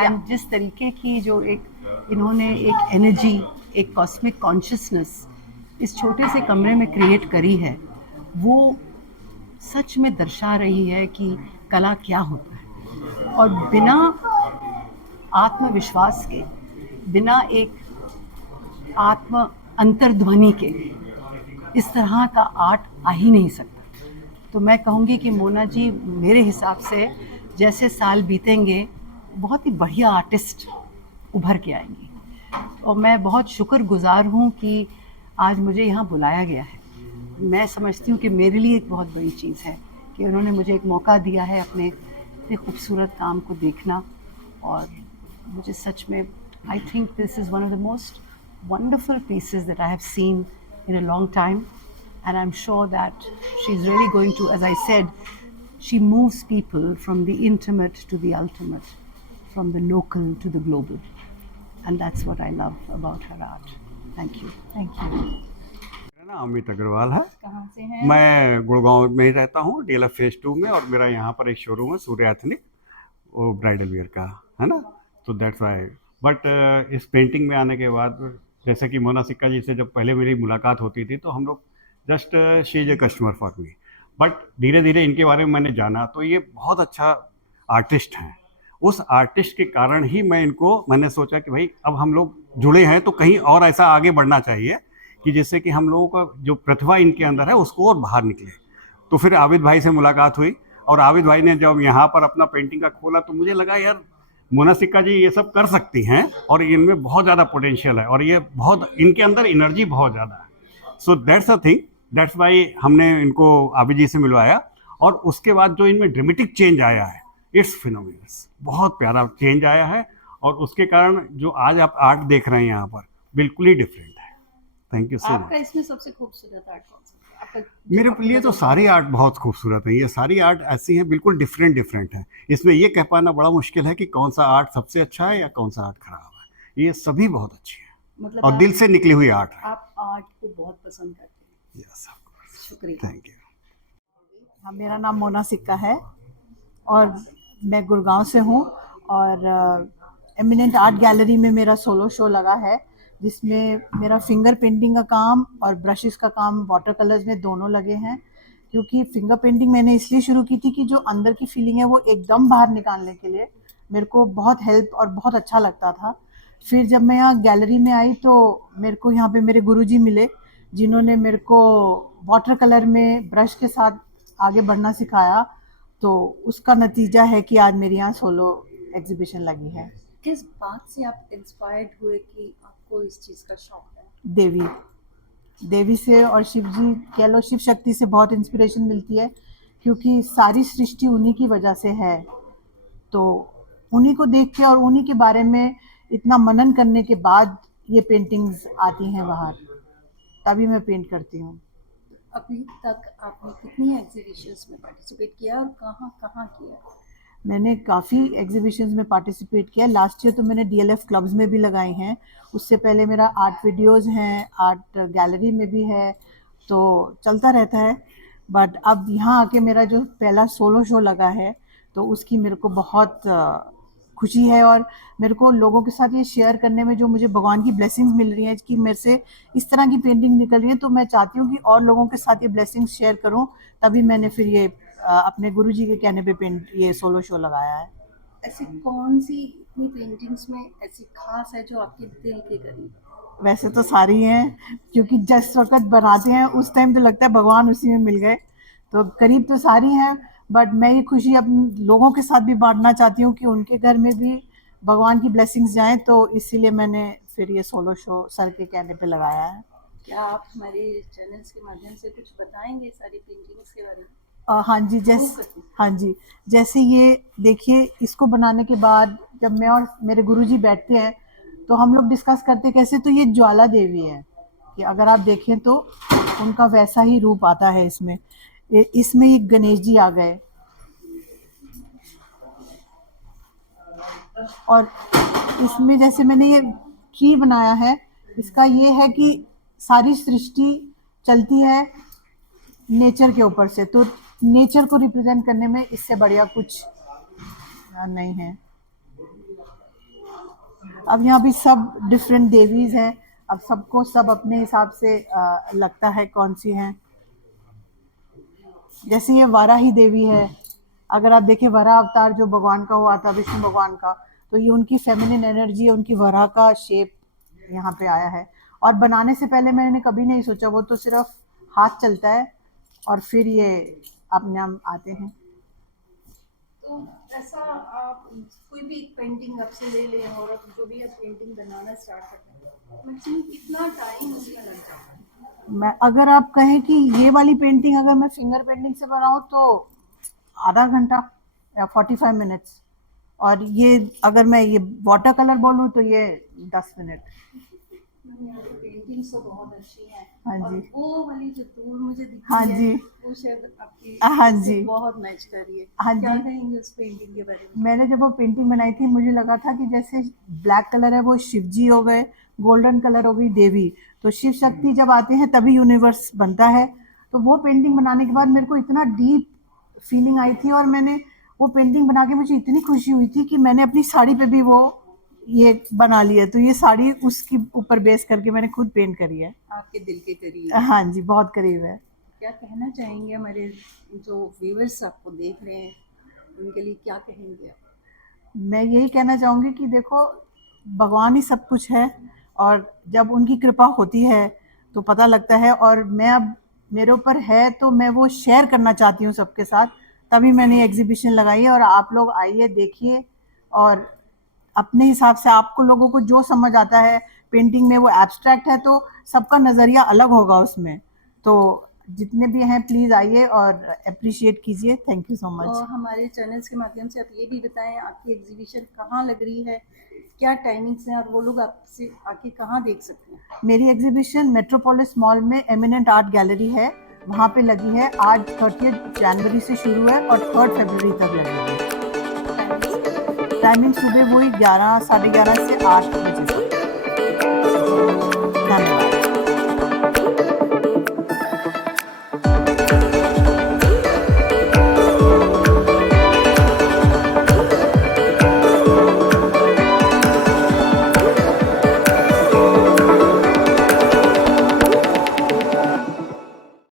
And जिस तरीके की जो एक इन्होंने एक एनर्जी, एक कॉस्मिक कॉन्शियसनेस इस छोटे से कमरे में क्रिएट करी है, वो सच में दर्शा रही है कि कला क्या होता है। और बिना आत्मविश्वास के, बिना एक आत्म अंतर्ध्वनि के इस तरह का आर्ट आ ही नहीं सकता। तो मैं कहूँगी कि मोना जी मेरे हिसाब से जैसे साल बीतेंगे बहुत ही बढ़िया आर्टिस्ट उभर के आएंगी। और मैं बहुत शुक्रगुजार हूँ कि आज मुझे यहाँ बुलाया गया है। मैं समझती हूँ कि मेरे लिए एक बहुत बड़ी चीज़ है कि उन्होंने मुझे एक मौका दिया है अपने इतने खूबसूरत काम को देखना। और मुझे सच में I think this is one of the most wonderful pieces that I have seen in a long time, and I'm sure that she's really going to, as I said, she moves people from the intimate to the ultimate, from the local to the global, and that's what I love about her art. Thank you. Thank you. मेरा नाम अमित अग्रवाल है। कहाँ से हैं? मैं गुड़गांव में ही रहता हूँ, DLF फेज 2 में, और मेरा यहाँ पर एक शोरूम है सूर्य एथनिक, वो ब्राइडल वियर का है ना। तो दैट्स वाई। बट इस पेंटिंग में आने के बाद, जैसे कि मोना सिक्का जी से जब पहले मेरी मुलाकात होती थी तो हम लोग just she is a customer for me, but धीरे धीरे इनके बारे में मैंने जाना तो ये बहुत अच्छा आर्टिस्ट हैं। उस आर्टिस्ट के कारण ही मैंने सोचा कि भाई अब हम लोग जुड़े हैं तो कहीं और ऐसा आगे बढ़ना चाहिए कि जिससे कि हम लोगों का जो प्रतिभा इनके अंदर है उसको और बाहर निकले। तो फिर आबिद भाई से मुलाकात हुई, और आबिद भाई ने जब यहाँ पर अपना पेंटिंग का खोला तो मुझे लगा यार मोना सिक्का जी ये सब कर सकती हैं और इनमें बहुत ज़्यादा पोटेंशियल है और ये बहुत इनके अंदर एनर्जी बहुत ज़्यादा है। So that's a thing, that's why हमने इनको आबिद जी से मिलवाया। और उसके बाद जो इनमें ड्रामेटिक चेंज आया है, इट्स फिनोमिनस, बहुत प्यारा चेंज आया है। और उसके कारण जो आज आप आर्ट देख रहे हैं यहाँ पर बिल्कुल ही डिफरेंट है। Thank you so much. आपका इसमें सबसे खूबसूरत आर्ट कौन सा है? आपका मेरे लिए तो सारी आर्ट बहुत खूबसूरत है। ये सारी आर्ट ऐसी है, बिल्कुल डिफरेंट डिफरेंट है। इसमें ये कह पाना बड़ा मुश्किल है कि कौन सा आर्ट सबसे अच्छा है या कौन सा आर्ट खराब है। ये सभी बहुत अच्छी है, मतलब और दिल से निकली हुई आर्ट है। आप आर्ट को बहुत पसंद करते हैं। Yes, of course. शुक्रिया। Thank you. हाँ, मेरा नाम मोना सिक्का है और मैं गुड़गांव से हूँ। और एमिनेंट आर्ट गैलरी में मेरा सोलो शो लगा है, जिसमें मेरा फिंगर पेंटिंग का काम और ब्रशेस का काम वाटर कलर्स में दोनों लगे हैं। क्योंकि फिंगर पेंटिंग मैंने इसलिए शुरू की थी कि जो अंदर की फीलिंग है वो एकदम बाहर निकालने के लिए मेरे को बहुत हेल्प और बहुत अच्छा लगता था। फिर जब मैं यहाँ गैलरी में आई तो मेरे को यहाँ पे मेरे गुरुजी मिले, जिन्होंने मेरे को वाटर कलर में ब्रश के साथ आगे बढ़ना सिखाया। तो उसका नतीजा है कि आज मेरे यहाँ सोलो एग्जीबिशन लगी है। किस बात से आप इंस्पायर्ड हुए कि आपको इस चीज़ का शौक है? देवी से और शिव जी कह लो, शिव शक्ति से बहुत इंस्पिरेशन मिलती है, क्योंकि सारी सृष्टि उन्हीं की वजह से है। तो उन्हीं को देख के और उन्हीं के बारे में इतना मनन करने के बाद ये पेंटिंग्स आती हैं बाहर, तभी मैं पेंट करती हूँ। अभी तक आपने कितनी एग्जीबिशंस में पार्टिसिपेट किया और कहाँ कहाँ किया? मैंने काफ़ी एग्जीबिशंस में पार्टिसिपेट किया। लास्ट ईयर तो मैंने DLF क्लब्स में भी लगाई हैं। उससे पहले मेरा आर्ट वीडियोस हैं, आर्ट गैलरी में भी है, तो चलता रहता है। बट अब यहाँ आके मेरा जो पहला सोलो शो लगा है तो उसकी मेरे को बहुत खुशी है। और मेरे को लोगों के साथ ये शेयर करने में जो मुझे भगवान की ब्लेसिंग्स मिल रही हैं कि मेरे से इस तरह की पेंटिंग निकल रही है, तो मैं चाहती हूँ कि और लोगों के साथ ये ब्लेसिंग्स शेयर करूँ। तभी मैंने फिर ये अपने गुरुजी के कहने पे ये सोलो शो लगाया है। ऐसी कौन सी इतनी पेंटिंग्स में ऐसी खास है जो आपके दिल के करीब? वैसे तो सारी हैं, क्योंकि जिस वक्त बनाते हैं उस टाइम तो लगता है भगवान उसी में मिल गए, तो करीब तो सारी हैं। बट मैं ये खुशी अपने लोगों के साथ भी बांटना चाहती हूँ कि उनके घर में भी भगवान की ब्लेसिंग्स जाएं, तो इसीलिए मैंने फिर ये सोलो शो सर के कहने पे लगाया है। क्या आप हमारे चैनल्स के माध्यम से कुछ बताएंगे सारी पेंटिंग्स के बारे में? हाँ जी, जैसे ये देखिए, इसको बनाने के बाद जब मैं और मेरे गुरुजी बैठते हैं तो हम लोग डिस्कस करते कैसे, तो ये ज्वाला देवी है कि अगर आप देखें तो उनका वैसा ही रूप आता है इसमें। इसमें ये गणेश जी आ गए, और इसमें जैसे मैंने ये ट्री बनाया है, इसका ये है कि सारी सृष्टि चलती है नेचर के ऊपर से, तो नेचर को रिप्रेजेंट करने में इससे बढ़िया कुछ नहीं है। अब यहाँ भी सब डिफरेंट देवीज हैं, अब सबको सब अपने हिसाब से लगता है कौन सी हैं। जैसे ये वाराही देवी है, अगर आप देखें वराह अवतार जो भगवान का हुआ था, विष्णु भगवान का, तो ये उनकी फेमिनिन एनर्जी है, उनकी वराह का शेप यहाँ पे आया है। और बनाने से पहले मैंने कभी नहीं सोचा, वो तो सिर्फ हाथ चलता है और फिर ये अपने आप आते हैं। तो ऐसा आप कोई भी एक पेंटिंग आपसे ले लें और अब जो भी आप पेंटिंग बनाना स्टार्ट करते हैं, मैक्सिमम कितना टाइम उसमें लग जाता है? मैं अगर आप कहें कि ये वाली पेंटिंग अगर मैं फिंगर पेंटिंग से बनाऊँ तो आधा घंटा या 45 मिनट्स, और ये अगर मैं ये वाटर कलर बोलूँ तो ये 10 मिनट। पेंटिंग्स तो बहुत अच्छी हैं। हाँ और जी। वो वाली जो दूर मुझे दिखी हाँ है, जी। वो शायद आपकी हाँ से जी। बहुत मैच कर रही है। हाँ क्या जी। कहेंगे उस पेंटिंग के बारे में? मैंने जब वो पेंटिंग बनाई थी मुझे लगा था कि जैसे ब्लैक कलर है वो शिव जी हो गए, गोल्डन कलर हो गई देवी, तो शिव शक्ति जब आते हैं तभी यूनिवर्स बनता है। तो वो पेंटिंग बनाने के बाद मेरे को इतना डीप फीलिंग आई थी, और मैंने वो पेंटिंग बना के मुझे इतनी खुशी हुई थी कि मैंने अपनी साड़ी पे भी वो ये बना लिया। तो ये साड़ी उसके ऊपर बेस करके मैंने खुद पेंट करी है। आपके दिल के करीब है। हाँ जी, बहुत करीब है। क्या कहना चाहेंगे हमारे जो व्यूअर्स आपको देख रहे हैं, उनके लिए क्या कहेंगे आप? मैं यही कहना चाहूँगी कि देखो, भगवान ही सब कुछ है, और जब उनकी कृपा होती है तो पता लगता है। और मैं अब मेरे ऊपर है तो मैं वो शेयर करना चाहती हूँ सबके साथ, तभी मैंने ये एग्जीबिशन लगाई है। और आप लोग आइए, देखिए, और अपने हिसाब से आपको लोगों को जो समझ आता है पेंटिंग में, वो एब्स्ट्रैक्ट है तो सबका नज़रिया अलग होगा उसमें। तो जितने भी हैं प्लीज़ आइए और अप्रिशिएट कीजिए। Thank you so much. और हमारे चैनल्स के माध्यम से आप ये भी बताएं आपकी एग्जीबिशन कहाँ लग रही है, क्या टाइमिंग्स हैं, और वो लोग आपसे आके कहाँ देख सकते हैं? मेरी एग्जीबिशन मेट्रोपोलिस मॉल में एमिनेंट आर्ट गैलरी है, वहाँ पे लगी है। आज 30 जनवरी से शुरू है और 3 फरवरी तक लगेगी। टाइमिंग सुबह वही 11, साढ़े 11 से 8 बजे तक।